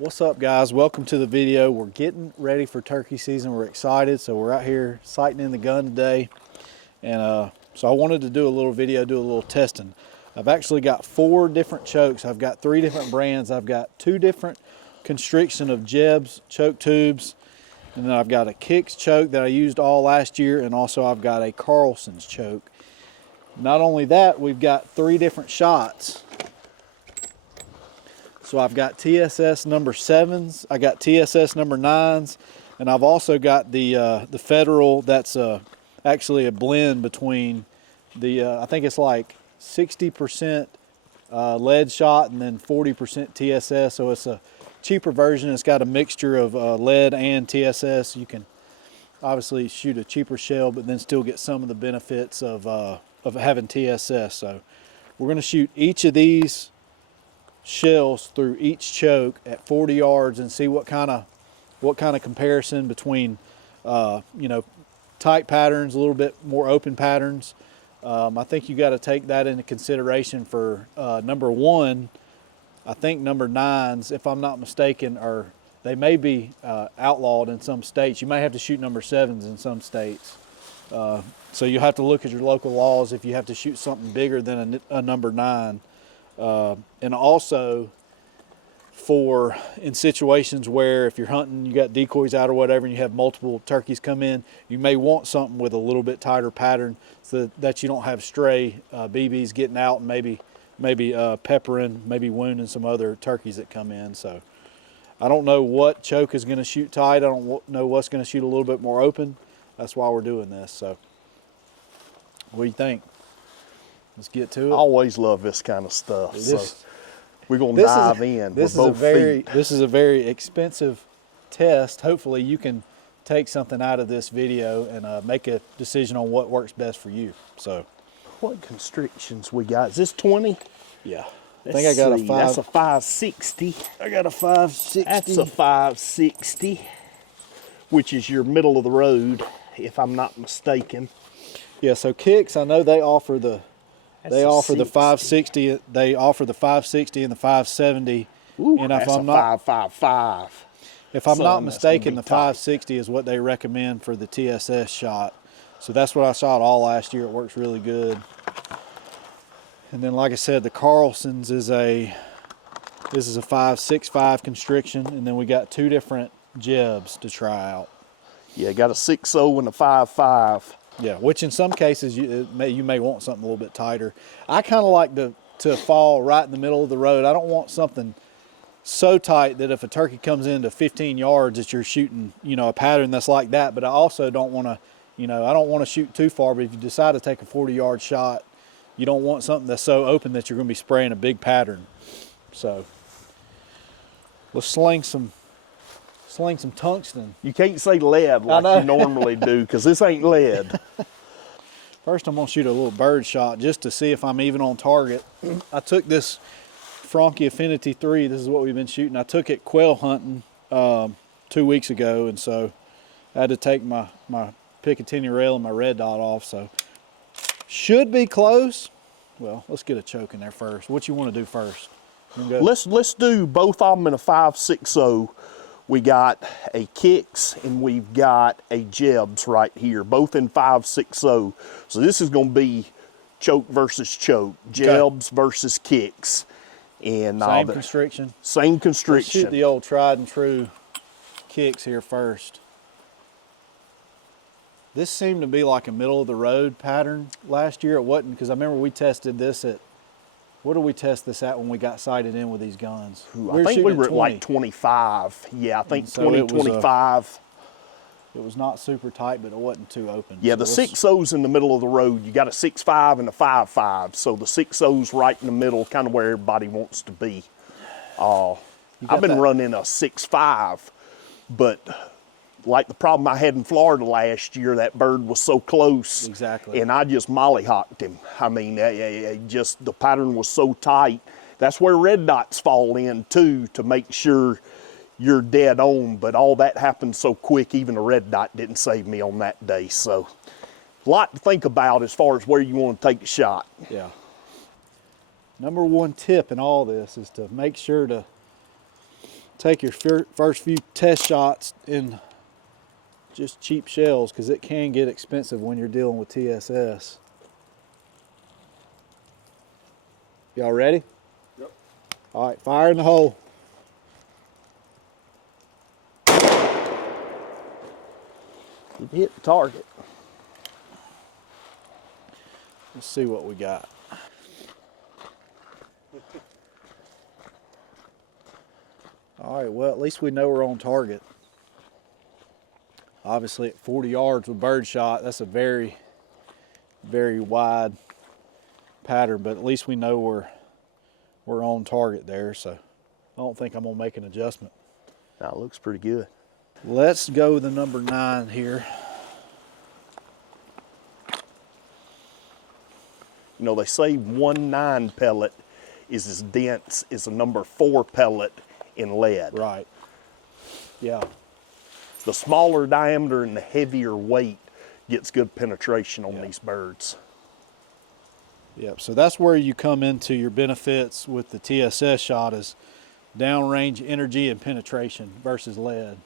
What's up, guys? Welcome to the video. We're getting ready for turkey season. We're excited, so we're out here sighting in the gun today. And so I wanted to do a little video, do a little testing. I've actually got 4 different chokes. I've got 3 different brands. I've got 2 different constriction of Jeb's choke tubes. And then I've got a Kicks choke that I used all last year, and also I've got a Carlson's choke. Not only that, we've got 3 different shots. So I've got TSS number 7s, I got TSS number 9s, and I've also got the Federal that's actually a blend between the, I think it's like 60% lead shot and then 40% TSS, so it's a cheaper version. It's got a mixture of lead and TSS. You can obviously shoot a cheaper shell, but then still get some of the benefits of having TSS. So we're gonna shoot each of these shells through each choke at 40 yards and see what kind of comparison between you know, tight patterns, a little bit more open patterns. I think you got to take that into consideration for number 1. I think number 9s, if I'm not mistaken, they may be outlawed in some states. You may have to shoot number 7s in some states. So you have to look at your local laws if you have to shoot something bigger than a number 9. And also in situations where if you're hunting, you got decoys out or whatever, and you have multiple turkeys come in, you may want something with a little bit tighter pattern so that you don't have stray BBs getting out and maybe peppering, maybe wounding some other turkeys that come in. So I don't know what choke is going to shoot tight. I don't know what's going to shoot a little bit more open. That's why we're doing this. So what do you think? Let's get to it. I always love this kind of stuff. So we're going to dive in with both feet. This is a very expensive test. Hopefully you can take something out of this video and make a decision on what works best for you. So, what constrictions we got? Is this 20? Yeah. I think I got a 5. That's a 560. I got a 560. That's a 560, which is your middle of the road, if I'm not mistaken. Yeah, so Kicks, I know they offer the 560. They offer the 560 and the 570. Ooh, and that's a 555. If I'm not mistaken, the 560 is what they recommend for the TSS shot. So that's what I shot all last year. It works really good. And then, like I said, the Carlson's this is a 565 constriction, and then we got 2 different Jebs to try out. Yeah, got a 6.0 and a 5.5. Yeah, which in some cases you may want something a little bit tighter. I kind of like to fall right in the middle of the road. I don't want something so tight that if a turkey comes into 15 yards that you're shooting, you know, a pattern that's like that. But I also don't want to, you know, I don't want to shoot too far. But if you decide to take a 40-yard shot, you don't want something that's so open that you're going to be spraying a big pattern. So let's sling some tungsten. You can't say lead like you normally do, because this ain't lead. First, I'm going to shoot a little bird shot just to see if I'm even on target. I took this Franchi Affinity 3. This is what we've been shooting. I took it quail hunting 2 weeks ago, and so I had to take my Picatinny rail and my red dot off. So should be close. Well, let's get a choke in there first. What you want to do first? Let's do both of them in a 5.60. We got a Kicks and we've got a Jeb's right here, both in 5.60. So this is going to be choke versus choke, Jeb's versus Kicks. And same constriction. Same constriction. Let's shoot the old tried and true Kicks here first. This seemed to be like a middle of the road pattern last year. It wasn't, because I remember we tested this at, what did we test this at when we got sighted in with these guns? I think we were at like 25. Yeah, I think so 20, 25. It was not super tight, but it wasn't too open. Yeah, the 6.0's in the middle of the road. You got a 6.5 and a 5.5. So the 6.0's right in the middle, kind of where everybody wants to be. I've been running a 6.5, but like the problem I had in Florida last year, that bird was so close. Exactly. And I just mollyhawked him. I mean, just the pattern was so tight. That's where red dots fall in too, to make sure you're dead on. But all that happened so quick, even a red dot didn't save me on that day. So a lot to think about as far as where you want to take a shot. Yeah. Number one tip in all this is to make sure to take your first few test shots in just cheap shells, because it can get expensive when you're dealing with TSS. Y'all ready? Yep. All right, fire in the hole. You hit the target. Let's see what we got. All right, well, at least we know we're on target. Obviously at 40 yards with birdshot, that's a very, very wide pattern, but at least we know we're on target there, so I don't think I'm gonna make an adjustment. That looks pretty good. Let's go with the number 9 here. You know, they say 1.9 pellet is as dense as a number 4 pellet in lead. Right. Yeah. The smaller diameter and the heavier weight gets good penetration on these birds. Yep. So that's where you come into your benefits with the TSS shot, is downrange energy and penetration versus lead.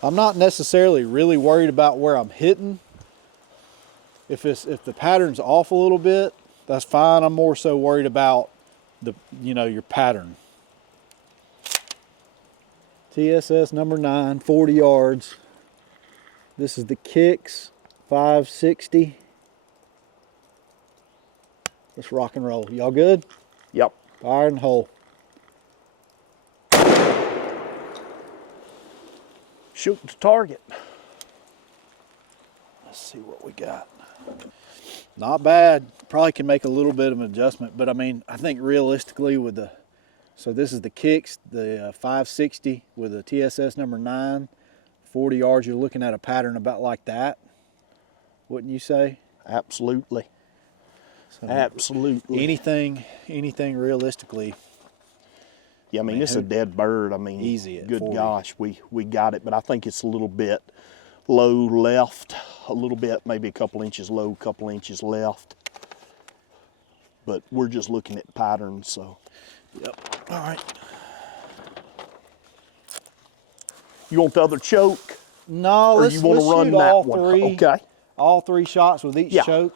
I'm not necessarily really worried about where I'm hitting. If the pattern's off a little bit, that's fine. I'm more so worried about your pattern. TSS number 9, 40 yards. This is the Kicks 560. Let's rock and roll. Y'all good? Yep. Fire in the hole. Shoot the target. Let's see what we got. Not bad. Probably can make a little bit of an adjustment, but I mean, I think realistically with so this is the Kicks, the 560 with a TSS number 9, 40 yards, you're looking at a pattern about like that, wouldn't you say? Absolutely. So Absolutely. Anything realistically. Yeah, I mean, it's a dead bird. I mean, easy at good 40. gosh, we got it, but I think it's a little bit low left, a little bit, maybe a couple inches low, couple inches left. But we're just looking at patterns, so. Yep. All right. You want the other choke? No, or you want to run that one? Okay. All 3 shots with each Yeah. choke.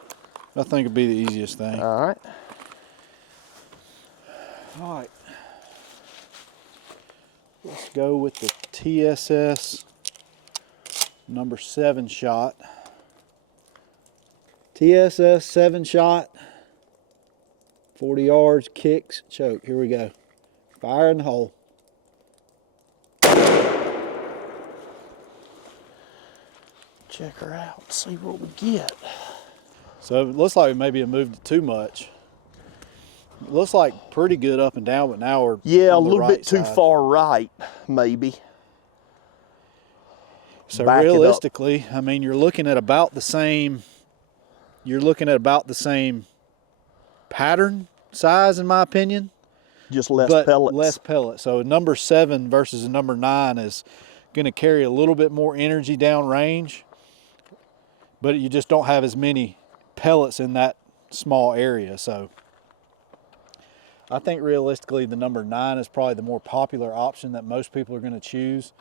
I think it'd be the easiest thing. All right. All right. Let's go with the TSS number 7 shot. TSS 7 shot, 40 yards, Kicks, choke. Here we go. Fire in the hole. Check her out, see what we get. So it looks like we maybe have moved it too much. It looks like pretty good up and down, but now we're Yeah, a on the little right bit too side. far right, maybe. So Back it up. realistically, I mean, you're looking at about the same. You're looking at about the same pattern size, in my opinion. Just less but pellets. less pellets. So a number 7 versus a number 9 is going to carry a little bit more energy down range, but you just don't have as many pellets in that small area. So I think realistically the number 9 is probably the more popular option that most people are going to choose.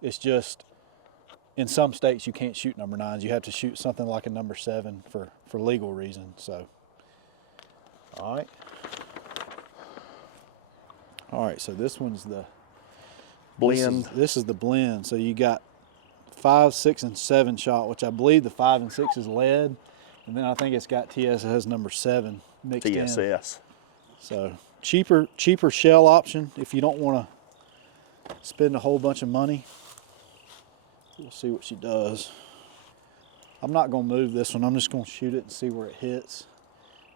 It's just in some states you can't shoot number 9s. You have to shoot something like a number 7 for legal reasons. So, all right, so this one's the Blend. This is the blend. So you got 5, 6, and 7 shot, which I believe the 5 and 6 is lead, and then I think it's got TSS number 7 mixed in. TSS. So cheaper shell option if you don't want to spend a whole bunch of money. We'll see what she does. I'm not going to move this one. I'm just going to shoot it and see where it hits,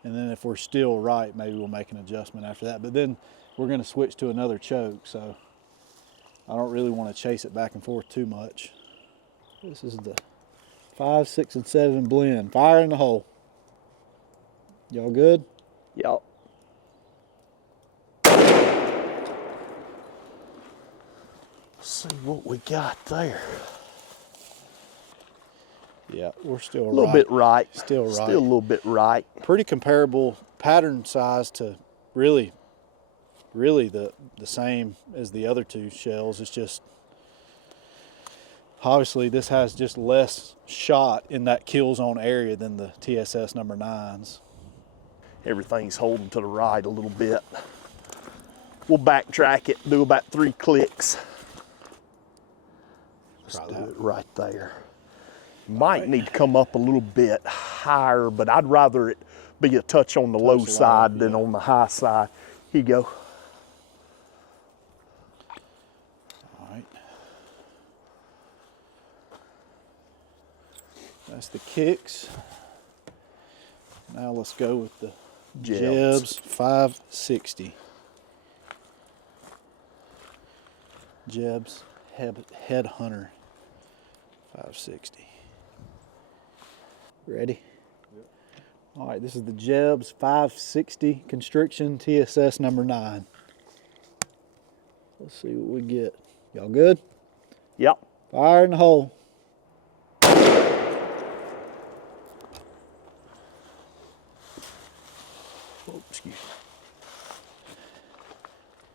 and then if we're still right, maybe we'll make an adjustment after that. But then we're going to switch to another choke, so I don't really want to chase it back and forth too much. This is the 5, 6, and 7 blend. Fire in the hole. Y'all good? Yup. See what we got there. Yeah, we're still right. A little bit right. Still right. Still a little bit right. Pretty comparable pattern size to really really the same as the other two shells. It's just obviously this has just less shot in that kill zone area than the TSS number 9s. Everything's holding to the right a little bit. We'll backtrack it, do about 3 clicks. Let's do it right there. Might need to come up a little bit higher, but I'd rather it be a touch on the low side than on the high side. Here you go. All right. That's the kicks. Now let's go with the Jebs 560. Jebs Headhunter 560. Ready? Yep. All right, this is the Jebs 560 Constriction TSS number 9. Let's see what we get. Y'all good? Yep. Fire in the hole. Oh, excuse me.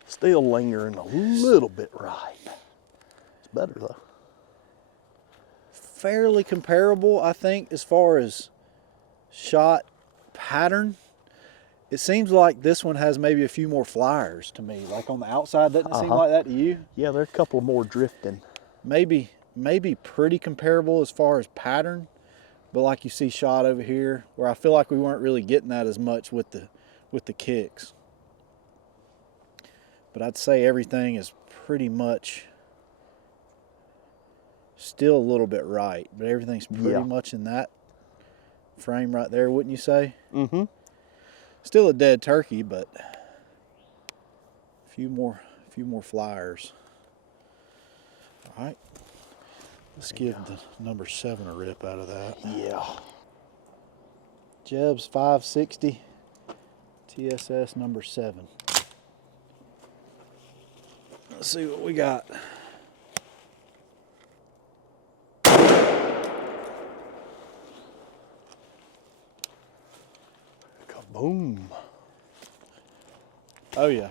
Still lingering a little bit right. It's better though. Fairly comparable, I think, as far as shot pattern. It seems like this one has maybe a few more flyers to me. Like on the outside, doesn't it seem like that to you? Yeah, there are a couple more drifting. Maybe pretty comparable as far as pattern, but like you see shot over here, where I feel like we weren't really getting that as much with the kicks. But I'd say everything is pretty much still a little bit right, but everything's pretty much in that frame right there, wouldn't you say? Mm-hmm. Still a dead turkey, but a few more flyers. All right, let's give the number 7 a rip out of that. Yeah. Jebs 560 TSS number 7. Let's see what we got. Kaboom. Oh yeah.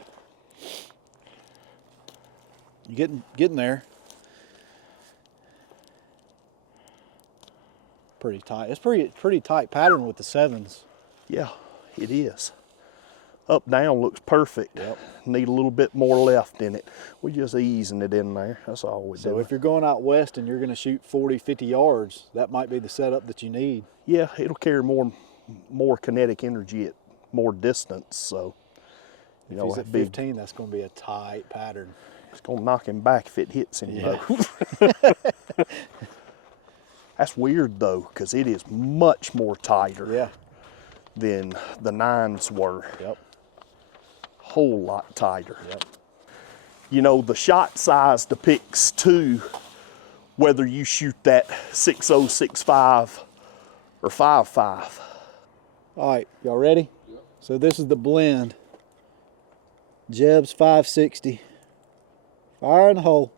You getting there. Pretty tight. It's pretty tight pattern with the 7s. Yeah, it is. Up down looks perfect. Yep. Need a little bit more left in it. We're just easing it in there. That's all we're doing. So if you're going out west and you're going to shoot 40, 50 yards, that might be the setup that you need. Yeah, it'll carry more kinetic energy at more distance. So, If he's at 15, that's going to be a tight pattern. It's going to knock him back if it hits him. Yeah. That's weird though, because it is much more tighter than the 9s were. Yep. Whole lot tighter. Yep. You know, the shot size depicts too whether you shoot that 6.0, 6.5 or 5.5. All right, y'all ready? Yep. So this is the blend. Jebs 560. Fire in the hole.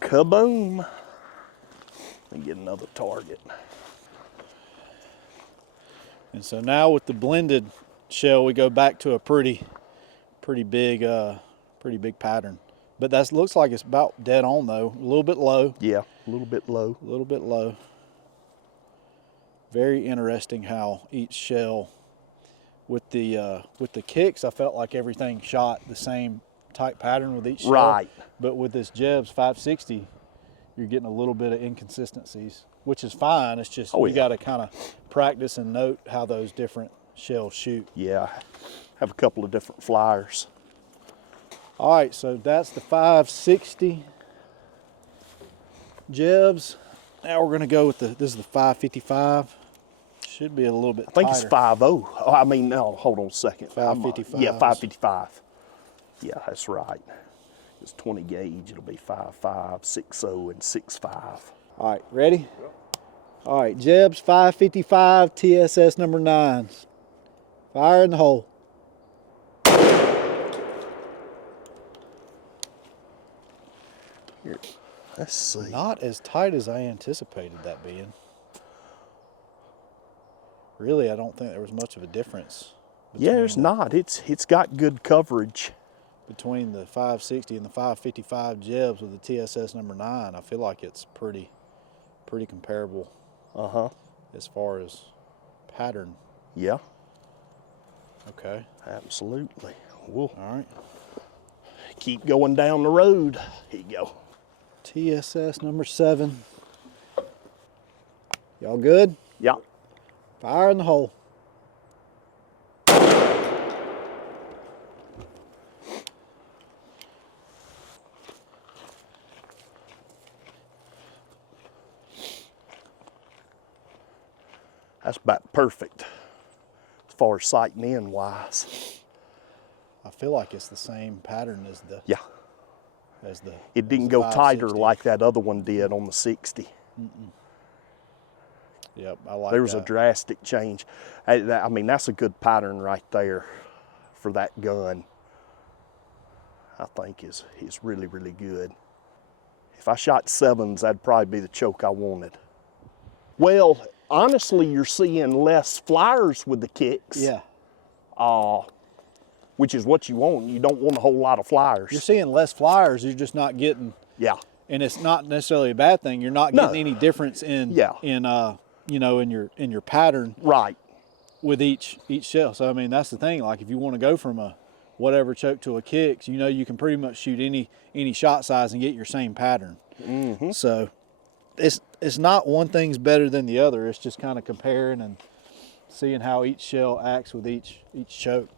Kaboom. Let me get another target. And so now with the blended shell, we go back to a pretty big pattern. But that looks like it's about dead on though. A little bit low. Yeah, a little bit low. A little bit low. Very interesting how each shell with the kicks, I felt like everything shot the same type pattern with each shell. Right. But with this Jebs 560, you're getting a little bit of inconsistencies, which is fine. It's just you got to kind of practice and note how those different shells shoot. Yeah, have a couple of different flyers. All right, so that's the 560 Jebs. Now we're going to go with this is the 555. Should be a little bit tighter. I think it's 5.0. Oh, I mean, no, hold on a second. 555. Yeah, 555. Yeah, that's right. It's 20 gauge. It'll be 5.5, 6.0, and 6.5. All right, ready? Yep. All right, Jebs 555 TSS number 9s. Fire in the hole. Here, let's see. Not as tight as I anticipated that being. really, I don't think there was much of a difference. Yeah, there's not. It's got good coverage. Between the 560 and the 555 jebs with the TSS number 9, I feel like it's pretty comparable. As far as pattern. Yeah. Okay. Absolutely. We'll All right. keep going down the road. Here you go. TSS number 7. Y'all good? Yeah. Fire in the hole. That's about perfect as far as sighting in wise. I feel like it's the same pattern as the Yeah. It didn't the go tighter 560. like that other one did on the 60. Yep, I like There was that. a drastic change. I mean, that's a good pattern right there for that gun. I think is really, really good. If I shot 7s, that'd probably be the choke I wanted. Well, honestly, you're seeing less flyers with the kicks. Yeah. Which is what you want. You don't want a whole lot of flyers. You're seeing less flyers, you're just not getting, Yeah. and it's not necessarily a bad thing. You're not No. getting any difference in Yeah. in your pattern Right. with each shell. So I mean, that's the thing. Like if you want to go from a whatever choke to a kicks, you can pretty much shoot any shot size and get your same pattern. So it's not one thing's better than the other. It's just kind of comparing and seeing how each shell acts with each choke.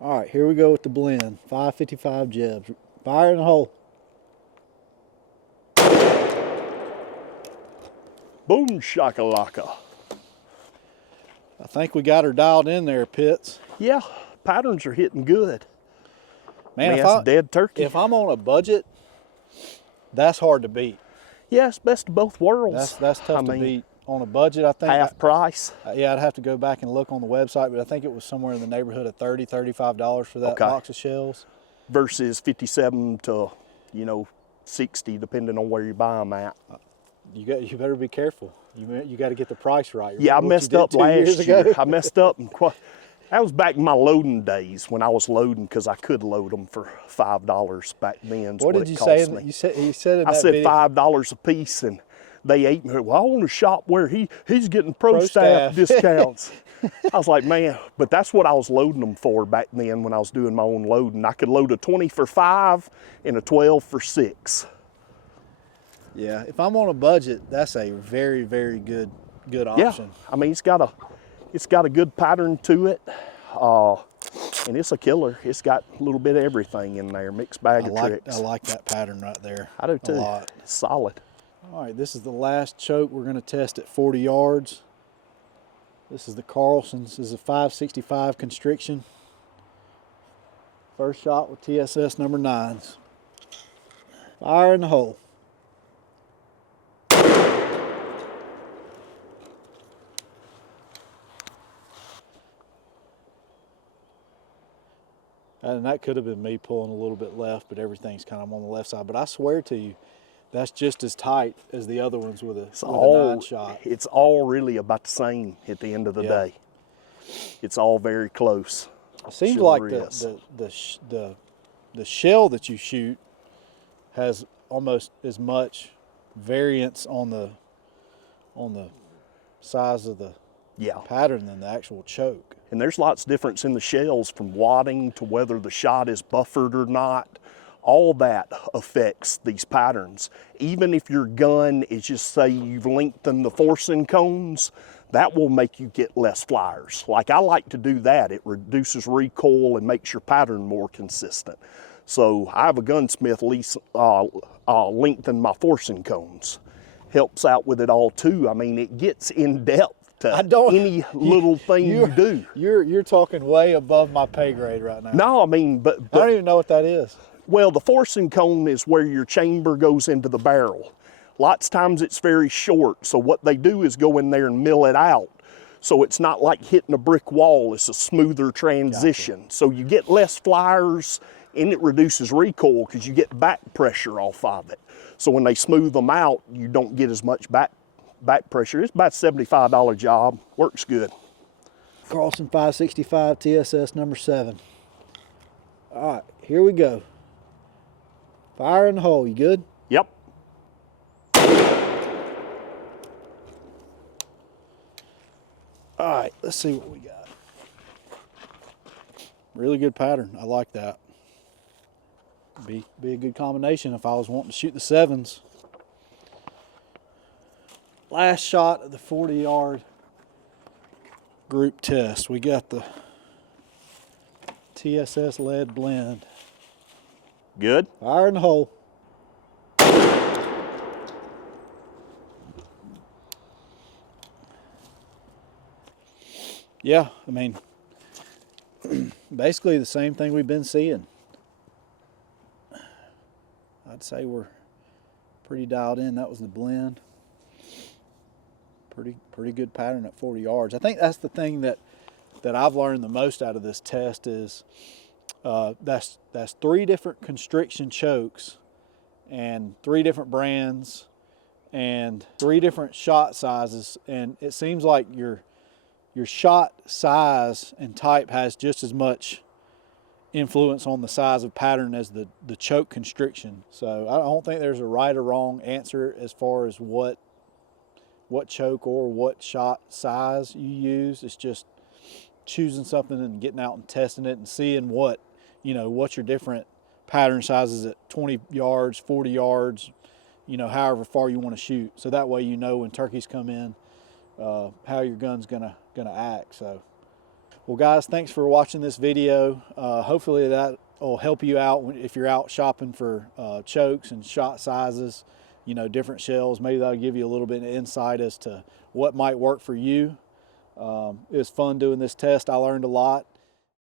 All right, here we go with the blend. 555 jebs. Fire in the hole. Boom shakalaka. I think we got her dialed in there, Pitts. Yeah, patterns are hitting good. Man, Man, that's dead turkey. If I'm on a budget, that's hard to beat. Yeah, it's best of both worlds. That's tough I to mean, beat on a budget. I think half price. yeah, I'd have to go back and look on the website, but I think it was somewhere in the neighborhood of $30, $35 for that Okay. box of shells. Versus 57 to 60, depending on where you buy them at. You better be careful. You got to get the price right. Yeah, I Remember what you messed did up 2 last years year. ago? I messed up. That was back in my loading days when I was loading, because I could load them for $5 back then. What did it you cost say? me. You said in I that said video, $5 a piece, and they ate me. Well, I want to shop where he's getting pro staff. staff discounts. I was like, man, but that's what I was loading them for back then when I was doing my own loading. I could load a 20 for $5 and a 12 for $6. Yeah, if I'm on a budget, that's a very, very good option. Yeah, I mean, it's got a good pattern to it, and it's a killer. It's got a little bit of everything in there, mixed bag of tricks. I like that pattern right there. I do too. A lot. It's solid. All right, this is the last choke we're going to test at 40 yards. This is the Carlson. This is a 565 constriction. First shot with TSS number 9s. Fire in the hole. And that could have been me pulling a little bit left, but everything's kind of on the left side. But I swear to you, that's just as tight as the other ones with a 9 shot. It's all really about the same at the end of the day. It's all very close. It seems Sure like is. the shell that you shoot has almost as much variance on the size of the pattern than the actual choke. And there's lots of difference in the shells, from wadding to whether the shot is buffered or not. All that affects these patterns. Even if your gun is, just say you've lengthened the forcing cones, that will make you get less flyers. Like, I like to do that. It reduces recoil and makes your pattern more consistent. So I have a gunsmith lengthen my forcing cones. Helps out with it all too. I mean, it gets in depth to any little thing you do. You're talking way above my pay grade right now. No, I mean, but I don't even know what that is. Well, the forcing cone is where your chamber goes into the barrel. Lots of times it's very short, so what they do is go in there and mill it out. So it's not like hitting a brick wall, it's a smoother transition. Gotcha. So you get less flyers and it reduces recoil because you get back pressure off of it. So when they smooth them out, you don't get as much back pressure. It's about a $75 job, works good. Carlson 565 TSS number 7. All right, here we go. Fire in the hole, you good? Yep. All right, let's see what we got. Really good pattern, I like that. Be a good combination if I was wanting to shoot the 7s. Last shot of the 40-yard group test. We got the TSS lead blend. Good. Fire in the hole. Yeah, I mean, basically the same thing we've been seeing. I'd say we're pretty dialed in. That was the blend. Pretty good pattern at 40 yards. I think that's the thing that I've learned the most out of this test is that's 3 different constriction chokes and 3 different brands and 3 different shot sizes, and it seems like your shot size and type has just as much influence on the size of pattern as the choke constriction. So I don't think there's a right or wrong answer as far as what choke or what shot size you use. It's just choosing something and getting out and testing it and seeing what your different pattern sizes at 20 yards, 40 yards, however far you want to shoot. So that way you know when turkeys come in how your gun's gonna act. So, well guys, thanks for watching this video. Hopefully that will help you out if you're out shopping for chokes and shot sizes, different shells. Maybe that'll give you a little bit of insight as to what might work for you. It was fun doing this test. I learned a lot.